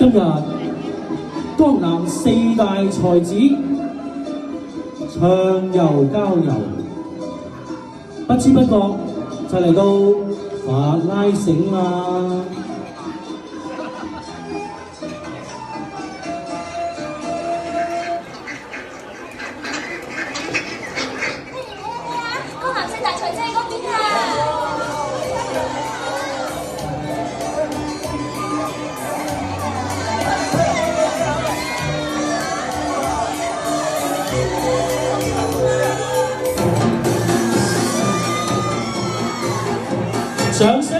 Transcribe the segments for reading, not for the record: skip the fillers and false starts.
今日江南四大才子暢遊郊遊，不知不覺就嚟到法拉盛啦。江南四大才子喺嗰邊啊！掌聲！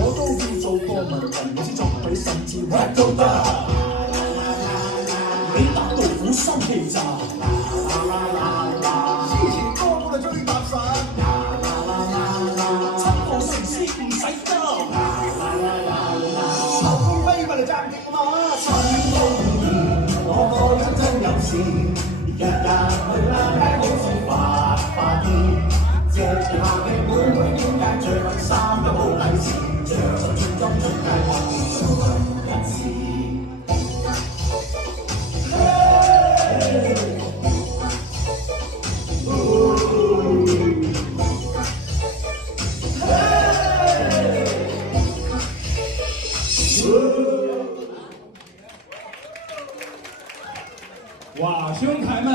我都要做個文人，我先作佢甚至 rap 都得。你打杜甫心氣炸，之前歌我哋追搭實，七步成詩唔使憂。後空飛我哋爭勁啊嘛，春風面我真有事，日日去啦睇好似發癲。借住下嘅妹妹點解着份衫都冇利是，着實穿裝出街我做一次。哇，兄台们，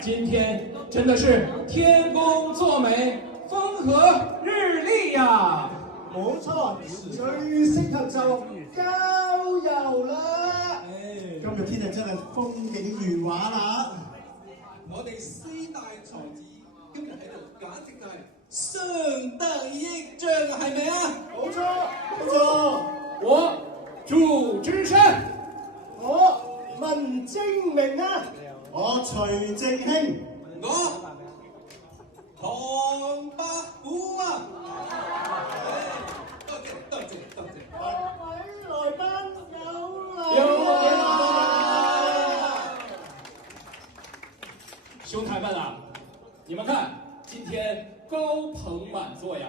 今天真的是天公作美，风和日丽呀！冇錯，最適合就郊遊啦！今日天氣真係風景如畫啦！我哋四大才子今日喺度，簡直就係相得益彰啊，係咪啊？冇錯，冇錯。我祝枝山，我文精明啊！我徐正興，我唐伯虎啊！多謝。各位來賓有啦！兄台们啊，你们看，今天高朋满座呀，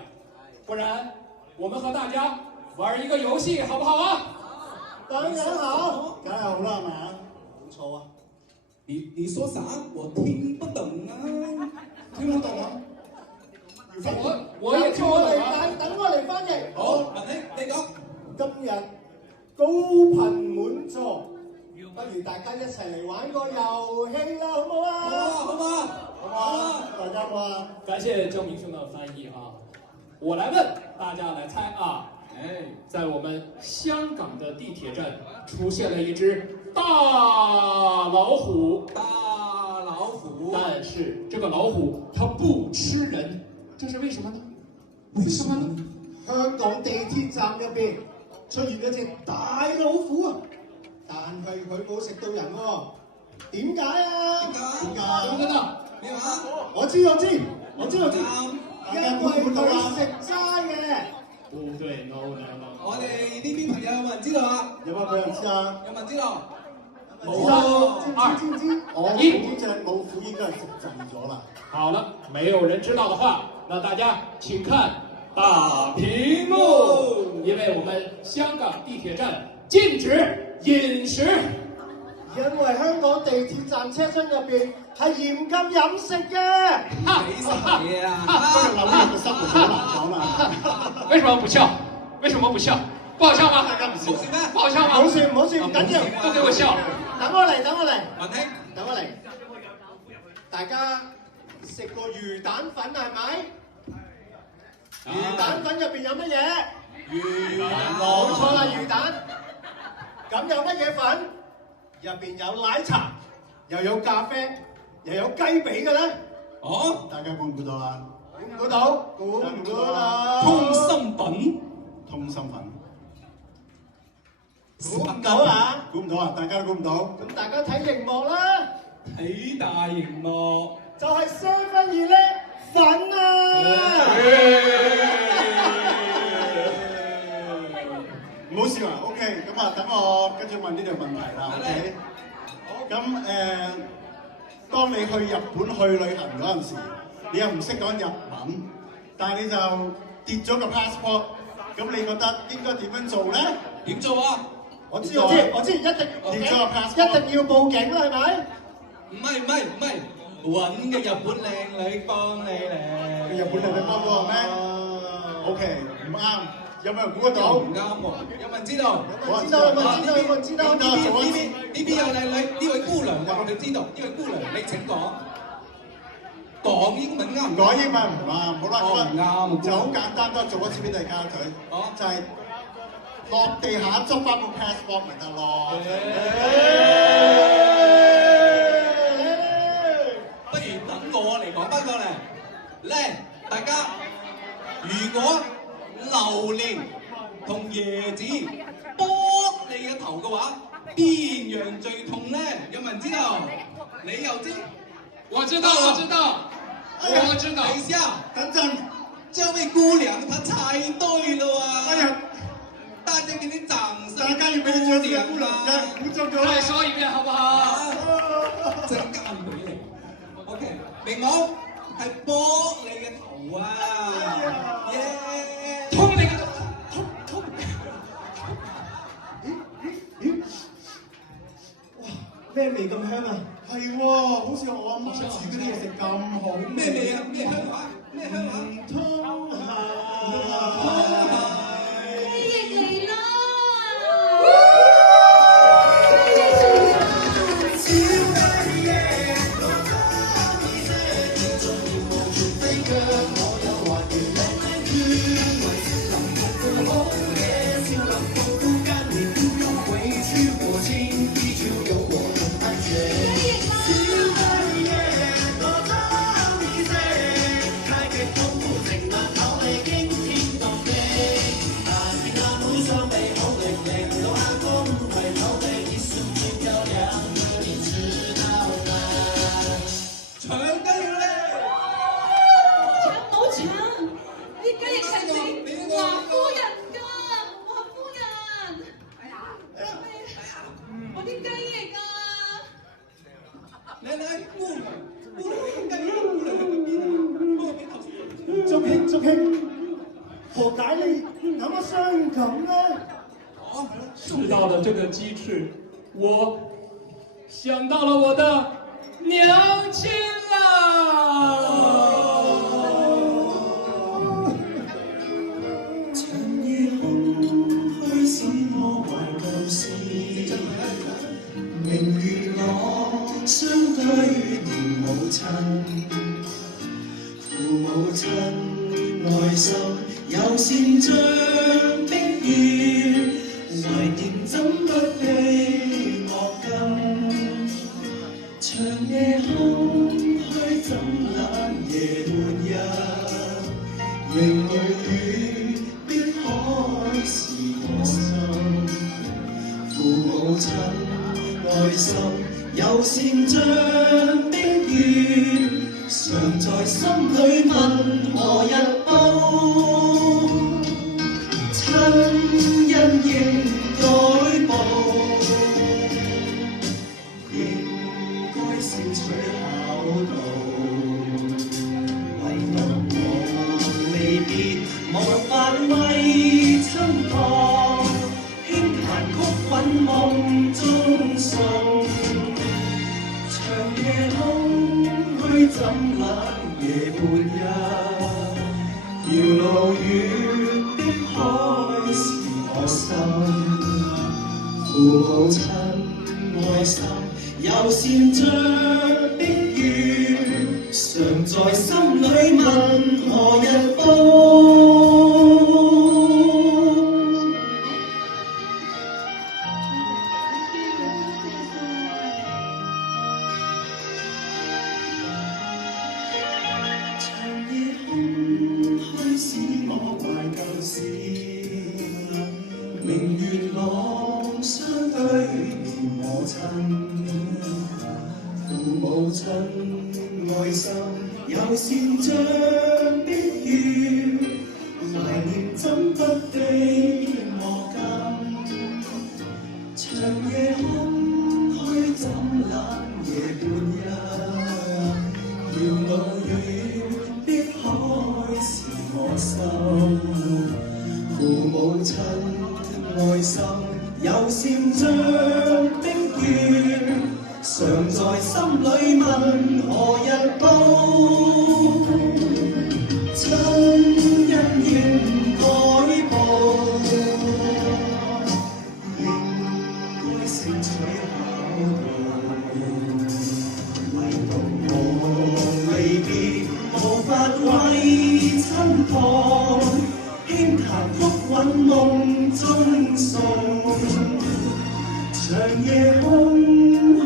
不然我们和大家玩一个游戏好不好啊？當然好，梗係好啦，係嘛？冇錯啊！你說啥？我聽不懂啊！聽唔懂啊？我也聽不懂啊！等我嚟翻譯。好，文興你講。今日高朋滿座，不如大家一齊嚟玩個遊戲啦，好唔好啊？好嘛，大家好啊！感謝郑明兄的翻譯啊！我來問，大家來猜啊！在我們香港的地鐵站出現了一隻大老虎，但是這個老虎它不吃人，這是為什麼呢？為什麼呢？香港地鐵站入邊出現一隻大老虎啊，但係佢冇食到人喎，點解啊？點解？怎麼呢？你話？我知，因為佢食齋嘅。不對 ，no。我哋呢邊朋友有冇人知道啊？有冇人知啊？有冇人知道？知唔知？我呢隻老虎應該係食滯咗啦。好了，沒有人知道的話，那大家請看大屏幕，因為我們香港地鐵站禁止飲食。因為香港地鐵站車廂入邊係嚴禁飲食嘅。你食乜嘢啊？不如諗下個生活好難講啦。為什麼不笑？為什麼不笑？不好笑嗎？大家唔笑咩？不好笑嗎？唔好笑，唔好笑，唔緊要，都給我笑。等我嚟，等我嚟，文兄，等我嚟。大家食過魚蛋粉係咪？魚蛋粉入邊有乜嘢？魚蛋冇錯啦，魚蛋。咁有乜嘢粉？入邊有奶茶，又有咖啡，又有雞髀嘅咧。哦，大家估唔估到啊？估唔估到？估唔估到？通心粉，通心粉，估唔到啊！估唔到啊！大家都估唔到。咁大家睇熒幕啦，睇大熒幕，就係7-11粉啊！唔好笑啊！OK，咁啊，等我跟住問呢條問題啦。OK，咁當你去日本去旅行嗰陣時，你又唔識講日文，但係你就跌咗個 passport，咁你覺得應該點樣做咧？點做啊？我知，一定跌咗個 passport，一定要報警啦，係咪？唔係，揾嘅日本靚女幫你嚟。日本人你幫到我咩？OK，唔啱。有冇人估得到？唔啱喎，有冇人知道？有冇人知道？呢邊有靚女，呢位姑娘就我哋知道，呢位姑娘你請講。講英文啱唔啱？講英文唔啱，好啦，唔啱，就好簡單，都做一次俾大家睇。就係落地下執翻個 passport 咪得咯。不如等我嚟講翻過嚟。咧，大家如果榴蓮同椰子剝你嘅頭嘅話，邊樣最痛咧？有冇人知道？你又知？我知道。等一下，等陣，這位姑娘她猜對了啊！哎呀，大家給你掌聲！大家要俾你掌聲，姑娘估中咗啦！再說一遍好不好？真係啱俾你。OK，明冇？係剝你嘅頭啊！耶！痛你個痛！咩味咁香啊？係喎，好似我阿媽煮嗰啲嘢食咁好。咩味啊？咩香話？咩香話？通係。雞翼嚟啦！竹兄，何解你咁樣傷感呢？吃到了這個雞翅，我想到了我的娘親啦！長夜空虛使我懷舊事，明月朗相對念母親，父母親愛心有善像冰月，懷念怎不記樂金。長夜空虛怎冷夜悶日，明淚雨碧海是我心。父母親愛心有善像冰月，常在心裏問何日報，親恩應該報，應該笑取孝道。唯獨我離別無法為親旁，輕彈曲韻夢中送。長夜空虛怎冷夜半日，遙路遠的海是我心。母親愛心，友善像碧月，常在心裏問何日報。長夜空虛使我懷舊事，明月朗相對念母親，父母親愛心友善像碧月，懷念怎不的我今。長夜空虛怎冷夜半日，遙路遠的海是我心。父母親愛心友善像冰月，常在心裏問何日報。親恩應該報，應該勝取考慮。唯獨我離別無法為親旁，輕彈曲韻夢中送。長夜空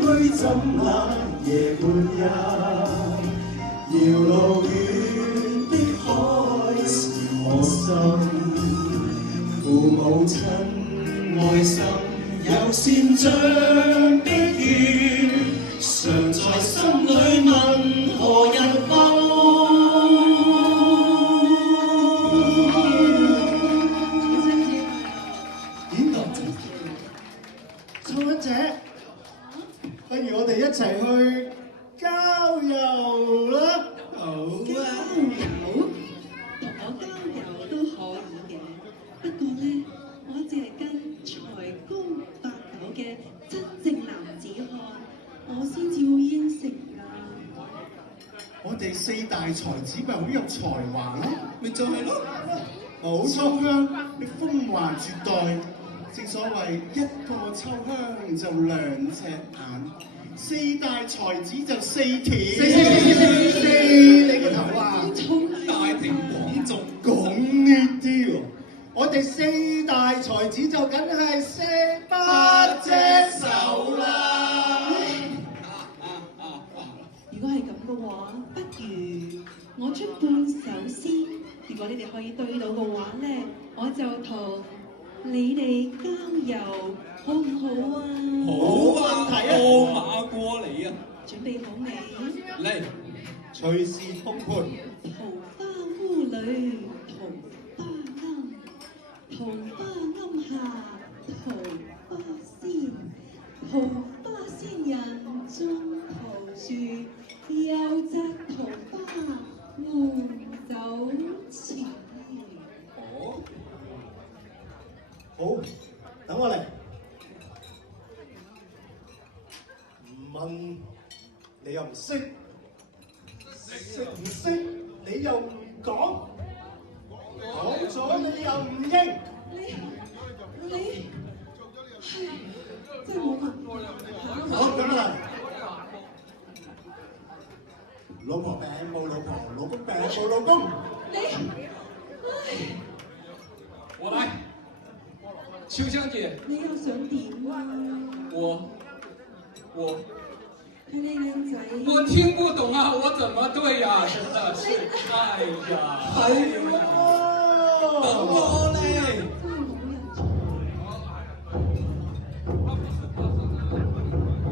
虛怎冷夜半日，遙路遠的海是我心。父母親愛心友善像碧月，常在心裏問何日報。秋欣姐，不如我哋一齊去郊遊啦！好啊！我郊遊都可以嘅，不過咧，我只係跟才高八斗嘅真正男子漢，我先至會應承㗎。我哋四大才子咪好有才華咯，咪就係咯。冇秋香，你風華絕代。正所謂一個秋香就兩隻眼，四大才子就四條。四你個頭啊！大庭廣眾講呢啲喎，我哋四大才子就梗係四八隻手啦。如果係咁嘅話，不如我出半首先。如果你哋可以對到嘅話咧，我就同你哋郊遊，好唔好啊？好啊，過馬過嚟啊！準備好未？嚟，隨時奉陪。桃花坞裏桃花庵，桃花庵下桃花仙，桃花仙人種桃樹，有隻桃花換酒錢。哦，好，等我嚟。唔問你又唔識，識唔識你又唔講，講咗你又唔應。你係真係冇問。好咁啦，老婆病冇老婆，老公病冇老公。我來，秋香姐，你又想點啊？我睇你靚仔。我聽不懂啊，我怎麼對呀？真的是，哎呀，係喎，等我嚟。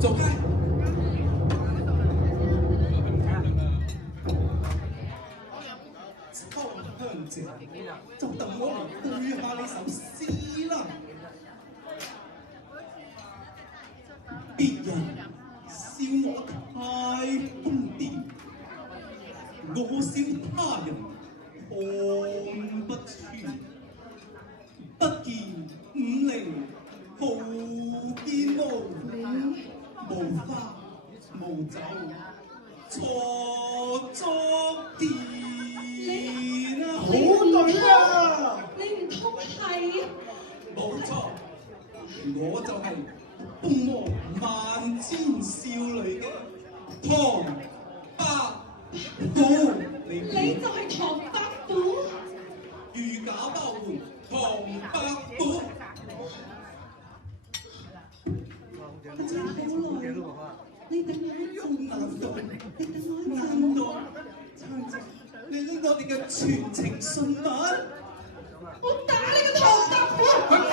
走開！秋香姐，就等我嚟對下你首詩啦。別人笑我太瘋癲，我笑他人看不穿。不見五陵豪傑無，無花無酒錯足田啊！好對啊！你唔通係？冇錯，我就係唐伯虎，你就係唐伯虎。如假包換唐伯虎。等咗好耐，你等我一陣，難道你等我一難陣。道參姐，你拎我哋嘅全程信物？我打你個唐伯虎！快跑